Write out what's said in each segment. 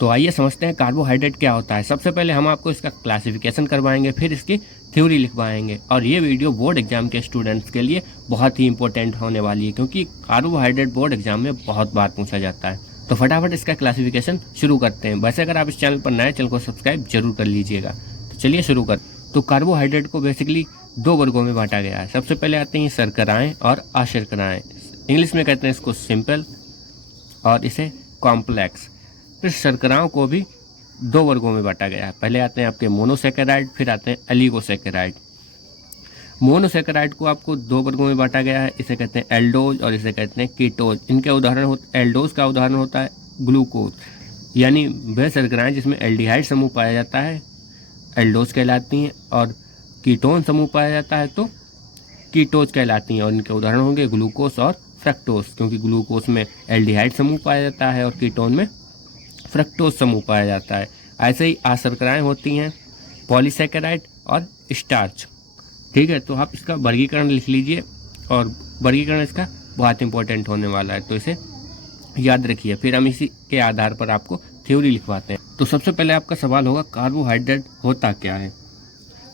तो आइए समझते हैं कार्बोहाइड्रेट क्या होता है। सबसे पहले हम आपको इसका क्लासिफिकेशन करवाएंगे, फिर इसकी थ्योरी लिखवाएंगे। और ये वीडियो बोर्ड एग्जाम के स्टूडेंट्स के लिए बहुत ही इंपॉर्टेंट होने वाली है, क्योंकि कार्बोहाइड्रेट बोर्ड एग्जाम में बहुत बार पूछा जाता है। तो फटाफट इसका क्लासिफिकेशन शुरू करते हैं। वैसे अगर आप इस चैनल पर नए, चैनल को सब्सक्राइब जरूर कर लीजिएगा। तो चलिए शुरू कर। तो कार्बोहाइड्रेट को बेसिकली दो वर्गों में बांटा गया है। सबसे पहले आते हैं शर्कराएँ और अशर्कराएँ। इंग्लिश में कहते हैं इसको सिंपल और इसे कॉम्प्लेक्स। फिर शर्कराओं को भी दो वर्गों में बांटा गया है। पहले आते हैं आपके मोनोसेकेराइड, फिर आते हैं एलिगोसेकेराइड। मोनोसेकेराइड को आपको दो वर्गों में बांटा गया है। इसे कहते हैं एल्डोज और इसे कहते हैं कीटोज। इनके उदाहरण एल्डोज का उदाहरण होता है ग्लूकोज, यानी वह शर्कराएं जिसमें एल्डिहाइड समूह पाया जाता है एल्डोज कहलाती हैं, और कीटोन समूह पाया जाता है तो कीटोज कहलाती हैं। और इनके उदाहरण होंगे ग्लूकोज और फ्रक्टोज, क्योंकि ग्लूकोज में एल्डिहाइड समूह पाया जाता है और कीटोन में फ्रक्टोज समूह पाया जाता है। ऐसे ही अशर्कराएँ होती हैं पॉलीसेकेराइड और स्टार्च। ठीक है, तो आप इसका वर्गीकरण लिख लीजिए, और वर्गीकरण इसका बहुत इंपॉर्टेंट होने वाला है, तो इसे याद रखिए। फिर हम इसी के आधार पर आपको थ्योरी लिखवाते हैं। तो सबसे पहले आपका सवाल होगा कार्बोहाइड्रेट होता क्या है।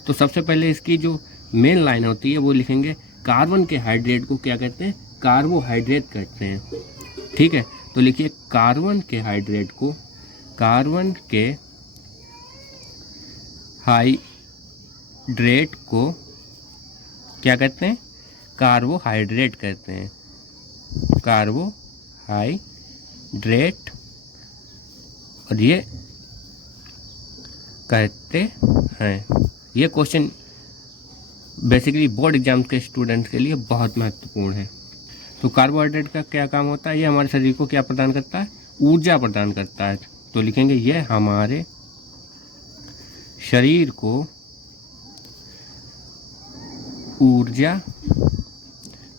तो सबसे पहले इसकी जो मेन लाइन होती है वो लिखेंगे, कार्बन के हाइड्रेट को क्या कहते हैं, कार्बोहाइड्रेट कहते हैं। ठीक है, तो लिखिए कार्बन के हाइड्रेट को, कार्बन के हाइड्रेट को क्या कहते हैं, कार्बोहाइड्रेट कहते हैं। कार्बोहाइड्रेट और ये कहते हैं। ये क्वेश्चन बेसिकली बोर्ड एग्जाम के स्टूडेंट्स के लिए बहुत महत्वपूर्ण है। तो कार्बोहाइड्रेट का क्या काम होता है, ये हमारे शरीर को क्या प्रदान करता है, ऊर्जा प्रदान करता है। तो लिखेंगे ये हमारे शरीर को ऊर्जा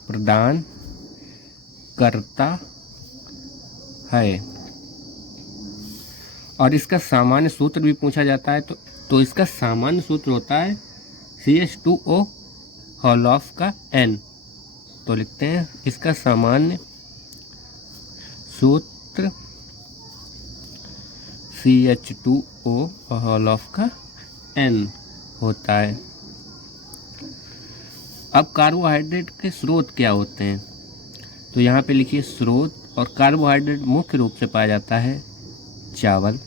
प्रदान करता है। और इसका सामान्य सूत्र भी पूछा जाता है, तो इसका सामान्य सूत्र होता है CH2O होल ऑफ का N। तो लिखते हैं इसका सामान्य सूत्र CH2O होल ऑफ का N होता है। अब कार्बोहाइड्रेट के स्रोत क्या होते हैं, तो यहाँ पे लिखिए स्रोत। और कार्बोहाइड्रेट मुख्य रूप से पाया जाता है चावल,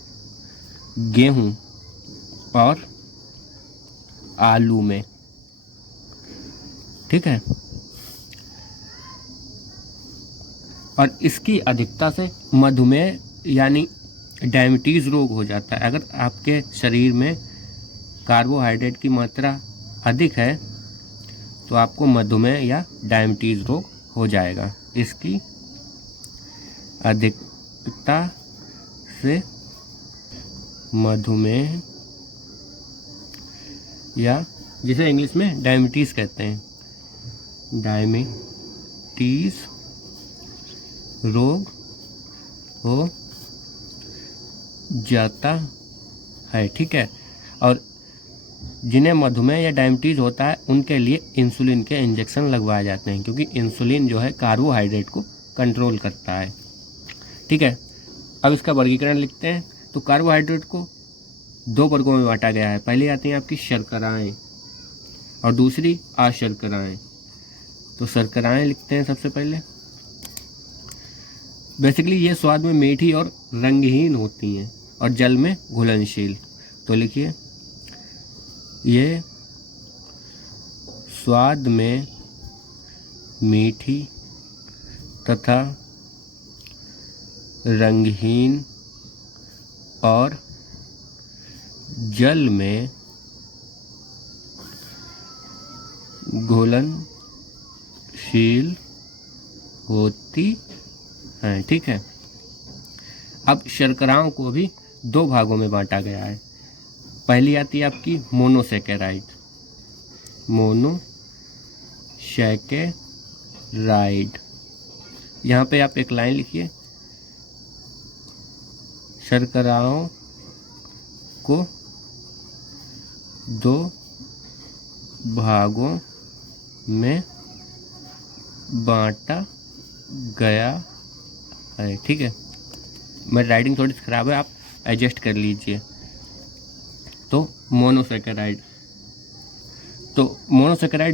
गेहूं और आलू में। ठीक है, और इसकी अधिकता से मधुमेह यानी डायबिटीज़ रोग हो जाता है। अगर आपके शरीर में कार्बोहाइड्रेट की मात्रा अधिक है तो आपको मधुमेह या डायबिटीज़ रोग हो जाएगा। इसकी अधिकता से मधुमेह या जिसे इंग्लिश में डायबिटीज़ कहते हैं, डायबिटीज़ रोग हो जाता है। ठीक है, और जिन्हें मधुमेह या डायबिटीज़ होता है उनके लिए इंसुलिन के इंजेक्शन लगवाए जाते हैं, क्योंकि इंसुलिन जो है कार्बोहाइड्रेट को कंट्रोल करता है। ठीक है, अब इसका वर्गीकरण लिखते हैं। तो कार्बोहाइड्रेट को दो वर्गों में बांटा गया है। पहले आती हैं आपकी शर्कराएँ और दूसरी अशर्कराएँ। तो शर्कराएँ लिखते हैं सबसे पहले। बेसिकली ये स्वाद में मीठी और रंगहीन होती हैं और जल में घुलनशील। तो लिखिए ये स्वाद में मीठी तथा रंगहीन और जल में घुलनशील होती हैं। ठीक है, अब शर्कराओं को भी दो भागों में बांटा गया है। पहली आती है आपकी मोनोसेकेराइड। मोनोसेकेराइड, यहाँ पे आप एक लाइन लिखिए, शर्कराओं को दो भागों में बांटा गया है। ठीक है, मेरी राइटिंग थोड़ी सी खराब है, आप एडजस्ट कर लीजिए। तो मोनोसेकेराइड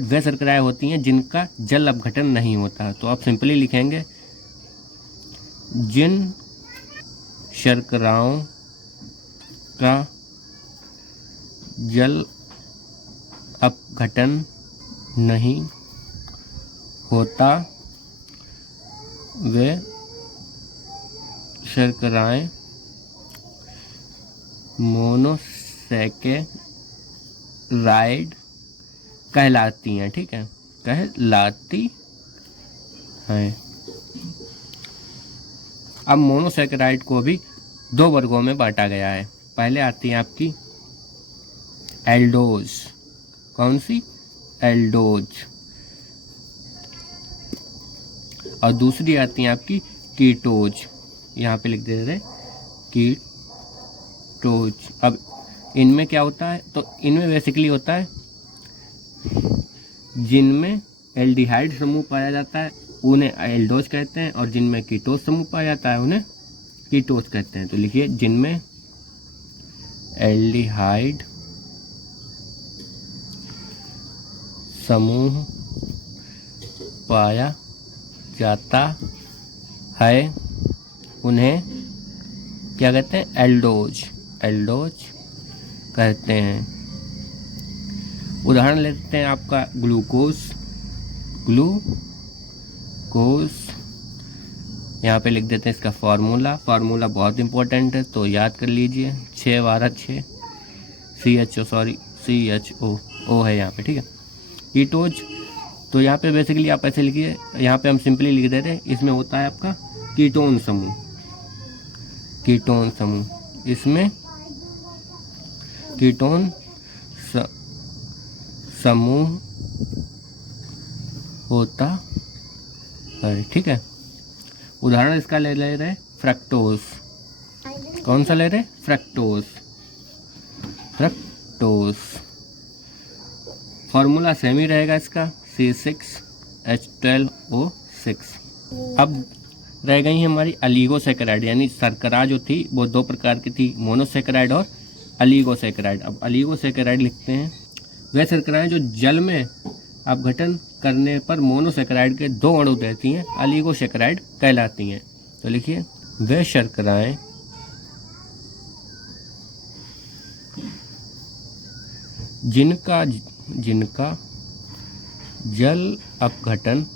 वे शर्कराएं होती हैं जिनका जल अपघटन नहीं होता। तो आप सिंपली लिखेंगे जिन शर्कराओं का जल अपघटन नहीं होता वे शर्कराएं मोनोसेकेराइड कहलाती हैं। ठीक है, कहलाती हैं। अब मोनोसेकेराइड को भी 2 वर्गों में बांटा गया है। पहले आती है आपकी एल्डोज। कौन सी? एल्डोज। और दूसरी आती है आपकी कीटोज। यहाँ पे लिख दे रहे कीटोज। अब इनमें क्या होता है? तो इनमें बेसिकली होता है जिनमें एल्डिहाइड समूह पाया जाता है उन्हें एल्डोज कहते हैं, और जिनमें कीटोज समूह पाया जाता है उन्हें कीटोज कहते हैं। तो लिखिए जिनमें एल्डिहाइड समूह पाया जाता है उन्हें क्या कहते हैं? एल्डोज कहते हैं। उदाहरण लेते हैं आपका ग्लूकोज। यहाँ पे लिख देते हैं इसका फार्मूला बहुत इंपॉर्टेंट है, तो याद कर लीजिए 6 CHO है यहाँ पे। ठीक है, कीटोज तो यहाँ पे बेसिकली आप ऐसे लिखिए, यहाँ पे हम सिंपली लिख देते हैं इसमें होता है आपका कीटोन समूह। इसमें कीटोन समूह होता है। ठीक है, उदाहरण इसका ले रहे फ्रक्टोज। कौन सा ले रहे? फ्रक्टोज। फॉर्मूला सेम ही रहेगा इसका C6H12O6। अब रह गई हमारी अलीगोसेकेराइड, यानी शर्करा जो थी वो 2 प्रकार की थी, मोनोसेकेराइड और अलीगोसेकेराइड। अब अलीगोसेकेराइड लिखते हैं वे शर्कराएं जो जल में अपघटन करने पर मोनोसेकेराइड के 2 अणु देती हैं, अलीगोसेकेराइड कहलाती हैं। तो लिखिए वे शर्कराएं जिनका जल अपघटन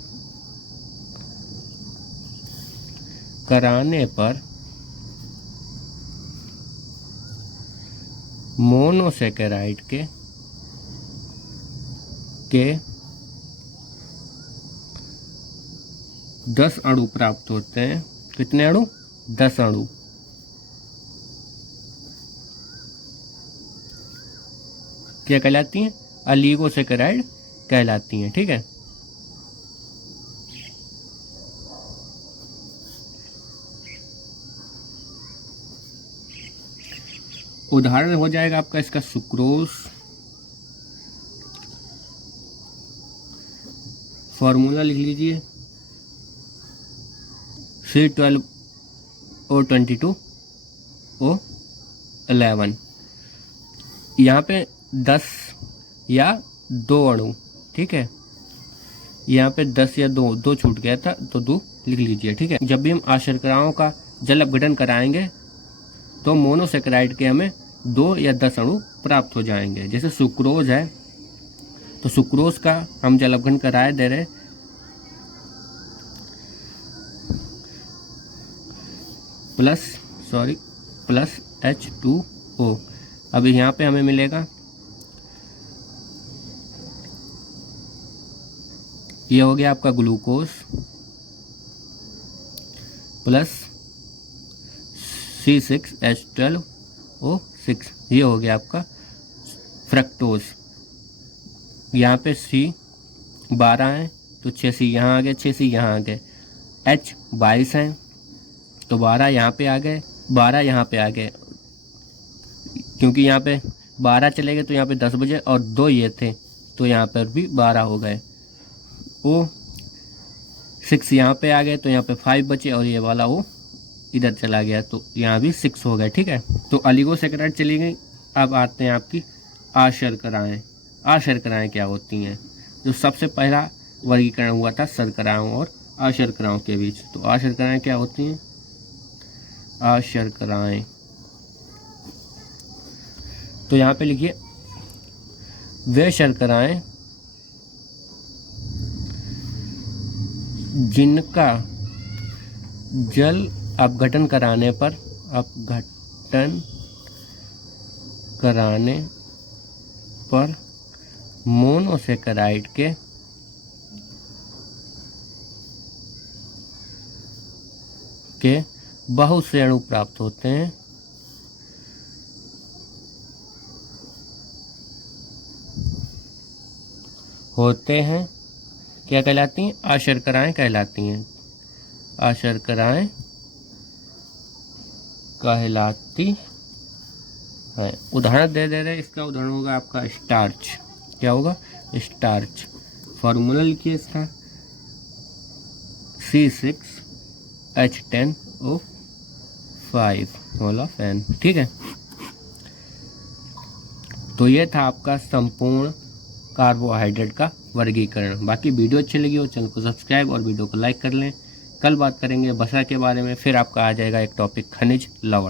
कराने पर मोनोसेकेराइड के 10 अणु प्राप्त होते हैं। कितने अणु? 10 अणु। क्या कहलाती हैं? अलीगोसेकेराइड कहलाती हैं। ठीक है, उदाहरण हो जाएगा आपका इसका सुक्रोज। फॉर्मूला लिख लीजिए C12O22O11। यहाँ पे 10 या 2 अणु। ठीक है, यहाँ पे 10 या 2 छूट गया था तो 2 लिख लीजिए। ठीक है, जब भी हम अशर्कराओं का जल अपघटन कराएंगे तो मोनोसेकेराइड के हमें 2 या 10 अणु प्राप्त हो जाएंगे। जैसे सुक्रोज है तो सुक्रोज का हम जल अपघटन कराए दे रहे प्लस H2O। अब यहाँ पे हमें मिलेगा, ये हो गया आपका ग्लूकोज प्लस C6H12O6। ये हो गया आपका फ्रक्टोज। यहाँ पे C12 है तो 6C यहाँ आ गए, 6C यहाँ आ गए। H22 हैं तो 12 यहाँ पे आ गए, 12 यहाँ पे आ गए, क्योंकि यहाँ पे 12 चले गए तो यहाँ पे 10 बजे, और 2 ये थे तो यहाँ पर भी 12 हो गए। O6 यहाँ पे आ गए तो यहाँ पे 5 बचे, और ये वाला O इधर चला गया तो यहाँ भी 6 हो गए। ठीक है, तो ऑलिगोसैकेराइड चली गई। अब आते हैं आपकी अशर्कराएँ। अशर्कराएँ क्या होती हैं? जो सबसे पहला वर्गीकरण हुआ था शर्कराओं और अशर्कराओं के बीच। तो अशर्कराएँ क्या होती हैं? अशर्कराएँ, तो यहाँ पे लिखिए वे शर्कराएँ जिनका जल अपघटन कराने पर मोनोसैकेराइड के बहुत से अणु प्राप्त होते हैं, क्या कहलाती हैं? अशर्कराएँ कहलाती हैं। अशर्कराएँ कहलाती हैं। उदाहरण दे रहे हैं, इसका उदाहरण होगा आपका स्टार्च। क्या होगा? स्टार्च। फॉर्मूला लिखिए इसका C6H10O5 मोल ऑफ N। ठीक है, तो ये था आपका संपूर्ण कार्बोहाइड्रेट का वर्गीकरण। बाकी वीडियो अच्छी लगी हो चैनल को सब्सक्राइब और वीडियो को लाइक कर लें। कल बात करेंगे वसा के बारे में, फिर आपका आ जाएगा एक टॉपिक खनिज लवण।